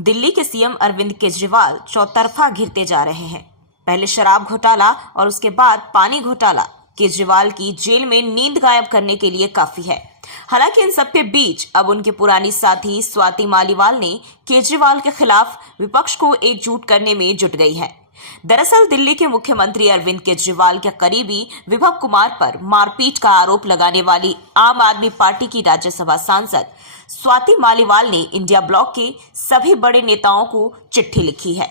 दिल्ली के सीएम अरविंद केजरीवाल चौतरफा घिरते जा रहे हैं। पहले शराब घोटाला और उसके बाद पानी घोटाला केजरीवाल की जेल में नींद गायब करने के लिए काफी है। हालांकि इन सबके बीच अब उनके पुरानी साथी स्वाति मालीवाल ने केजरीवाल के खिलाफ विपक्ष को एकजुट करने में जुट गई है। दरअसल दिल्ली के मुख्यमंत्री अरविंद केजरीवाल के करीबी विभव कुमार पर मारपीट का आरोप लगाने वाली आम आदमी पार्टी की राज्यसभा सांसद स्वाति मालीवाल ने इंडिया ब्लॉक के सभी बड़े नेताओं को चिट्ठी लिखी है।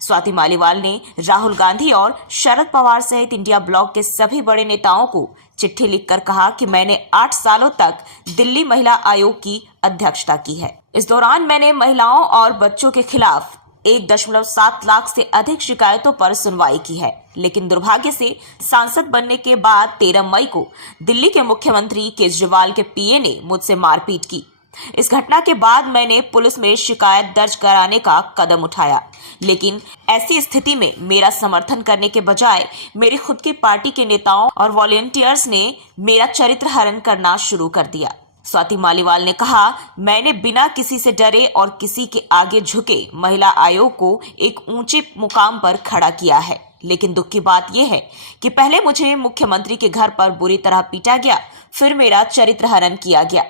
स्वाति मालीवाल ने राहुल गांधी और शरद पवार सहित इंडिया ब्लॉक के सभी बड़े नेताओं को चिट्ठी लिखकर कहा कि मैंने 8 सालों तक दिल्ली महिला आयोग की अध्यक्षता की है। इस दौरान मैंने महिलाओं और बच्चों के खिलाफ 1.7 लाख से अधिक शिकायतों पर सुनवाई की है, लेकिन दुर्भाग्य से सांसद बनने के बाद 13 मई को दिल्ली के मुख्यमंत्री केजरीवाल के पीए ने मुझसे मारपीट की। इस घटना के बाद मैंने पुलिस में शिकायत दर्ज कराने का कदम उठाया, लेकिन ऐसी स्थिति में मेरा समर्थन करने के बजाय मेरी खुद की पार्टी के नेताओं और वॉलंटियर्स ने मेरा चरित्र हरण करना शुरू कर दिया। स्वाति मालीवाल ने कहा, मैंने बिना किसी से डरे और किसी के आगे झुके महिला आयोग को एक ऊंचे मुकाम पर खड़ा किया है, लेकिन दुख की बात यह है कि पहले मुझे मुख्यमंत्री के घर पर बुरी तरह पीटा गया, फिर मेरा चरित्र हरण किया गया।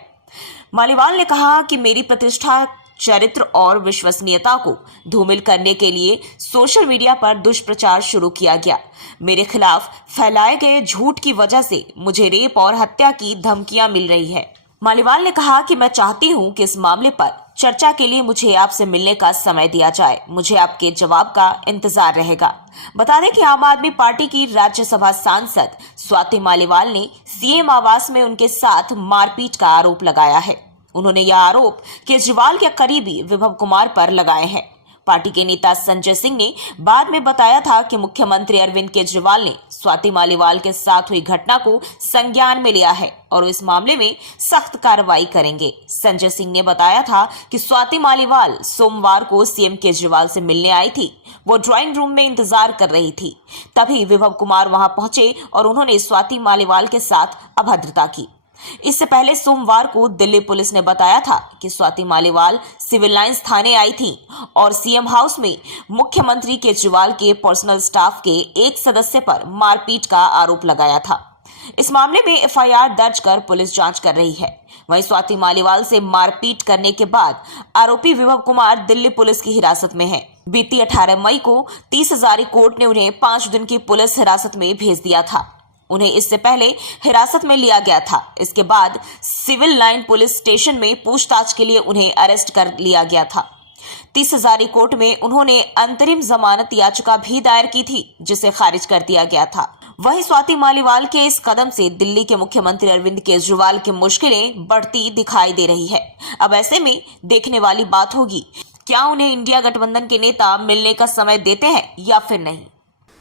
मालीवाल ने कहा कि मेरी प्रतिष्ठा, चरित्र और विश्वसनीयता को धूमिल करने के लिए सोशल मीडिया पर दुष्प्रचार शुरू किया गया। मेरे खिलाफ फैलाए गए झूठ की वजह से मुझे रेप और हत्या की धमकियां मिल रही है। मालीवाल ने कहा कि मैं चाहती हूं कि इस मामले पर चर्चा के लिए मुझे आपसे मिलने का समय दिया जाए। मुझे आपके जवाब का इंतजार रहेगा। बता दें कि आम आदमी पार्टी की राज्यसभा सांसद स्वाति मालीवाल ने सीएम आवास में उनके साथ मारपीट का आरोप लगाया है। उन्होंने यह आरोप केजरीवाल के करीबी विभव कुमार पर लगाए हैं। पार्टी के नेता संजय सिंह ने बाद में बताया था कि मुख्यमंत्री अरविंद केजरीवाल ने स्वाति मालीवाल के साथ हुई घटना को संज्ञान में लिया है और इस मामले में सख्त कार्रवाई करेंगे। संजय सिंह ने बताया था कि स्वाति मालीवाल सोमवार को सीएम केजरीवाल से मिलने आई थी। वो ड्राइंग रूम में इंतजार कर रही थी, तभी विभव कुमार वहां पहुंचे और उन्होंने स्वाति मालीवाल के साथ अभद्रता की। इससे पहले सोमवार को दिल्ली पुलिस ने बताया था कि स्वाति मालीवाल सिविल लाइंस थाने आई थी और सीएम हाउस में मुख्यमंत्री केजरीवाल के पर्सनल स्टाफ के एक सदस्य पर मारपीट का आरोप लगाया था। इस मामले में एफआईआर दर्ज कर पुलिस जांच कर रही है। वहीं स्वाति मालीवाल से मारपीट करने के बाद आरोपी विभव कुमार दिल्ली पुलिस की हिरासत में है। बीती 18 मई को 30 हजारी कोर्ट ने उन्हें 5 दिन की पुलिस हिरासत में भेज दिया था। उन्हें इससे पहले हिरासत में लिया गया था। इसके बाद सिविल लाइन पुलिस स्टेशन में पूछताछ के लिए उन्हें अरेस्ट कर लिया गया था। 30 हजारी कोर्ट में उन्होंने अंतरिम जमानत याचिका भी दायर की थी, जिसे खारिज कर दिया गया था। वहीं स्वाति मालीवाल के इस कदम से दिल्ली के मुख्यमंत्री अरविंद केजरीवाल की मुश्किलें बढ़ती दिखाई दे रही है। अब ऐसे में देखने वाली बात होगी, क्या उन्हें इंडिया गठबंधन के नेता मिलने का समय देते हैं या फिर नहीं।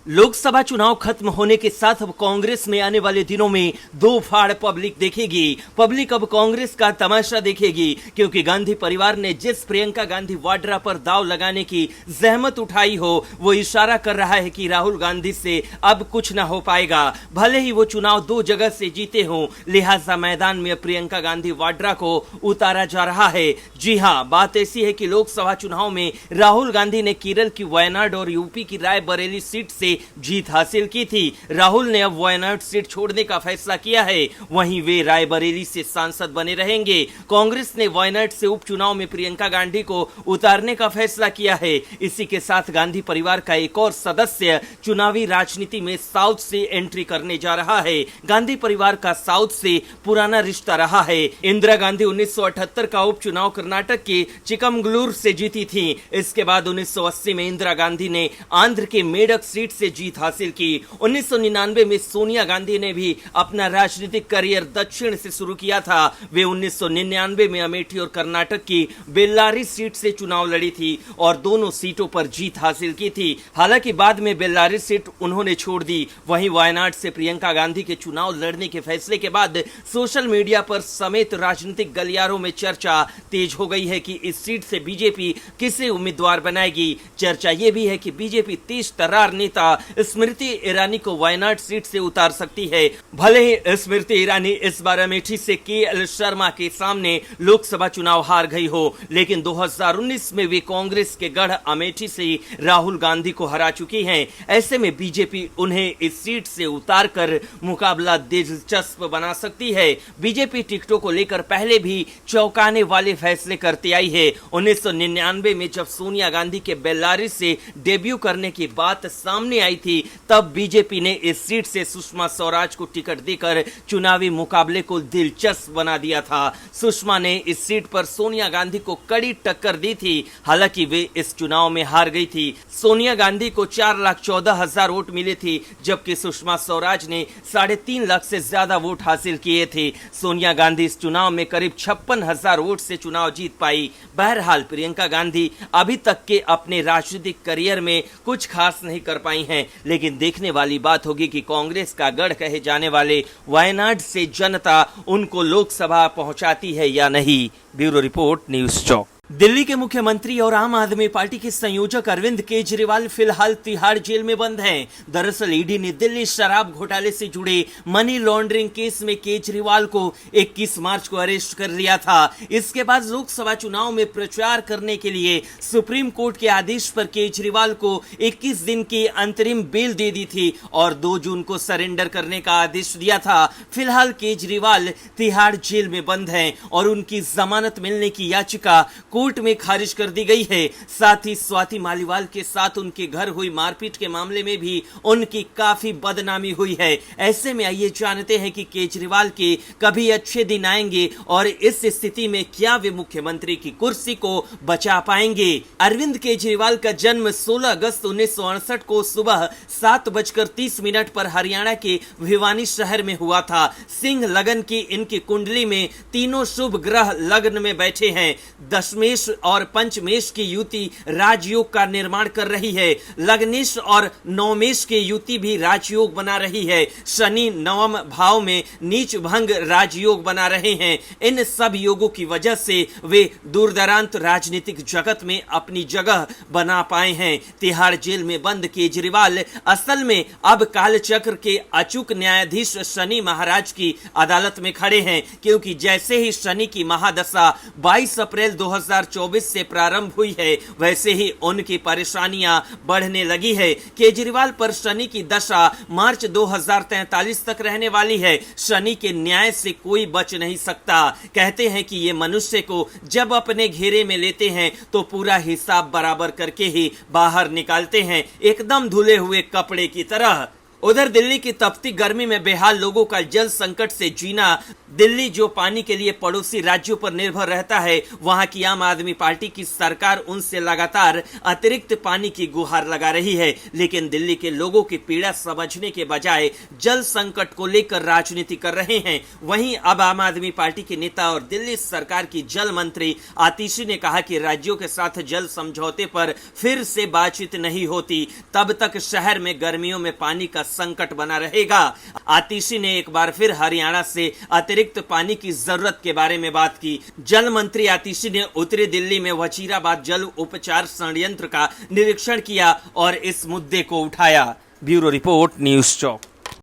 लोकसभा चुनाव खत्म होने के साथ अब कांग्रेस में आने वाले दिनों में दो फाड़ पब्लिक देखेगी। पब्लिक अब कांग्रेस का तमाशा देखेगी, क्योंकि गांधी परिवार ने जिस प्रियंका गांधी वाड्रा पर दाव लगाने की जहमत उठाई हो, वो इशारा कर रहा है कि राहुल गांधी से अब कुछ ना हो पाएगा। भले ही वो चुनाव 2 जगह से जीते हों, लिहाजा मैदान में प्रियंका गांधी वाड्रा को उतारा जा रहा है। जी हाँ, बात ऐसी है कि लोकसभा चुनाव में राहुल गांधी ने केरल की वायनाड और यूपी की रायबरेली सीट से जीत हासिल की थी। राहुल ने अब वायनाड सीट छोड़ने का फैसला किया है, वहीं वे रायबरेली से सांसद बने रहेंगे। कांग्रेस ने वायनाड से उपचुनाव में प्रियंका गांधी को उतारने का फैसला किया है। इसी के साथ गांधी परिवार का एक और सदस्य चुनावी राजनीति में साउथ से एंट्री करने जा रहा है। गांधी परिवार का साउथ से पुराना रिश्ता रहा है। इंदिरा गांधी 1978 का उपचुनाव कर्नाटक के चिकमगलूर से जीती थी। इसके बाद 1980 में इंदिरा गांधी ने आंध्र के मेडक सीट से जीत हासिल की। 1999 में सोनिया गांधी ने भी अपना राजनीतिक करियर दक्षिण से शुरू किया था। वे 1999 में अमेठी और कर्नाटक की बेल्लारी सीट से चुनाव लड़ी थी और दोनों सीटों पर जीत हासिल की थी। हालांकि बाद में बेल्लारी सीट उन्होंने छोड़ दी। वहीं वायनाड से प्रियंका गांधी के चुनाव लड़ने के फैसले के बाद सोशल मीडिया पर समेत राजनीतिक गलियारों में चर्चा तेज हो गई है कि इस सीट से बीजेपी किसे उम्मीदवार बनाएगी। चर्चा यह भी है कि बीजेपी तेज तर्रार नेता नेता स्मृति ईरानी को वायनाड सीट से उतार सकती है। भले ही स्मृति ईरानी इस बार अमेठी से के.एल. शर्मा के सामने लोकसभा चुनाव हार गई हो, लेकिन 2019 में वे कांग्रेस के गढ़ अमेठी से राहुल गांधी को हरा चुकी हैं। ऐसे में बीजेपी उन्हें इस सीट से उतारकर मुकाबला दिलचस्प बना सकती है। बीजेपी टिकटों को लेकर पहले भी चौंकाने वाले फैसले करती आई है। 1999 में जब सोनिया गांधी के बेल्लारी से डेब्यू करने की बात सामने आई थी, तब बीजेपी ने इस सीट से सुषमा स्वराज को टिकट देकर चुनावी मुकाबले को दिलचस्प बना दिया था। सुषमा ने इस सीट पर सोनिया गांधी को कड़ी टक्कर दी थी। हालांकि वे इस चुनाव में हार गई थी। सोनिया गांधी को 4,14,000 वोट मिले थे, जबकि सुषमा स्वराज ने 3.5 लाख से ज्यादा वोट हासिल किए थे। सोनिया गांधी इस चुनाव में करीब 56,000 वोट से चुनाव जीत पाई। बहरहाल प्रियंका गांधी अभी तक के अपने राजनीतिक करियर में कुछ खास नहीं कर पाई हैं, लेकिन देखने वाली बात होगी कि कांग्रेस का गढ़ कहे जाने वाले वायनाड से जनता उनको लोकसभा पहुंचाती है या नहीं। ब्यूरो रिपोर्ट, न्यूज़ चौक। दिल्ली के मुख्यमंत्री और आम आदमी पार्टी के संयोजक अरविंद केजरीवाल फिलहाल तिहाड़ जेल में बंद हैं। दरअसल ईडी ने दिल्ली शराब घोटाले से जुड़े मनी लॉन्ड्रिंग केस में केजरीवाल को 21 मार्च को अरेस्ट कर लिया था। इसके बाद लोकसभा चुनाव में प्रचार करने के लिए सुप्रीम कोर्ट के आदेश पर केजरीवाल को 21 दिन की अंतरिम बेल दे दी थी और 2 जून को सरेंडर करने का आदेश दिया था। फिलहाल केजरीवाल तिहाड़ जेल में बंद हैं और उनकी जमानत मिलने की याचिका कोर्ट में खारिज कर दी गई है। साथ ही स्वाति मालीवाल के साथ उनके घर हुई मारपीट के मामले में भी उनकी काफी बदनामी हुई है। ऐसे में आइए जानते हैं कि केजरीवाल के कभी अच्छे दिन आएंगे और इस स्थिति में क्या वे मुख्यमंत्री की कुर्सी को बचा पाएंगे। अरविंद केजरीवाल का जन्म 16 अगस्त 1968 को सुबह 7:30 पर हरियाणा के भिवानी शहर में हुआ था। सिंह लगन की इनकी कुंडली में तीनों शुभ ग्रह लग्न में बैठे हैं। दशमेश और पंचमेश की युति राजयोग का निर्माण कर रही है। लग्नेश और नवमेश की युति भी राजयोग बना रही है। शनि नवम भाव में नीच भंग राजयोग बना रहे हैं। इन सब योगों की वजह से वे दूरदरांत राजनीतिक जगत में अपनी जगह बना पाए हैं। तिहाड़ जेल में बंद केजरीवाल असल में अब कालचक्र के अचूक न्यायाधीश शनि महाराज की अदालत में खड़े हैं, क्योंकि जैसे ही शनि की महादशा 22 अप्रैल 2024 से प्रारंभ हुई है, वैसे ही उनकी परेशानियां बढ़ने लगी है। केजरीवाल पर शनि की दशा मार्च 2043 तक रहने वाली है। शनि के न्याय से कोई बच नहीं सकता। कहते हैं कि ये मनुष्य को जब अपने घेरे में लेते हैं तो पूरा हिसाब बराबर करके ही बाहर निकालते हैं, एकदम धुले हुए कपड़े की तरह। उधर दिल्ली की तपती गर्मी में बेहाल लोगों का जल संकट से जीना। दिल्ली जो पानी के लिए पड़ोसी राज्यों पर निर्भर रहता है, वहां की आम आदमी पार्टी की सरकार उनसे लगातार अतिरिक्त पानी की गुहार लगा रही है, लेकिन दिल्ली के लोगों की पीड़ा समझने के बजाय जल संकट को लेकर राजनीति कर रहे हैं। वहीं अब आम आदमी पार्टी के नेता और दिल्ली सरकार की जल मंत्री आतिशी ने कहा कि राज्यों के साथ जल समझौते पर फिर से बातचीत नहीं होती, तब तक शहर में गर्मियों में पानी का संकट बना रहेगा। आतिशी ने एक बार फिर हरियाणा से अतिरिक्त पानी की जरूरत के बारे में बात की। जल मंत्री आतिशी ने उत्तरी दिल्ली में वजीराबाद जल उपचार संयंत्र का निरीक्षण किया और इस मुद्दे को उठाया। ब्यूरो रिपोर्ट, न्यूज़ चौक।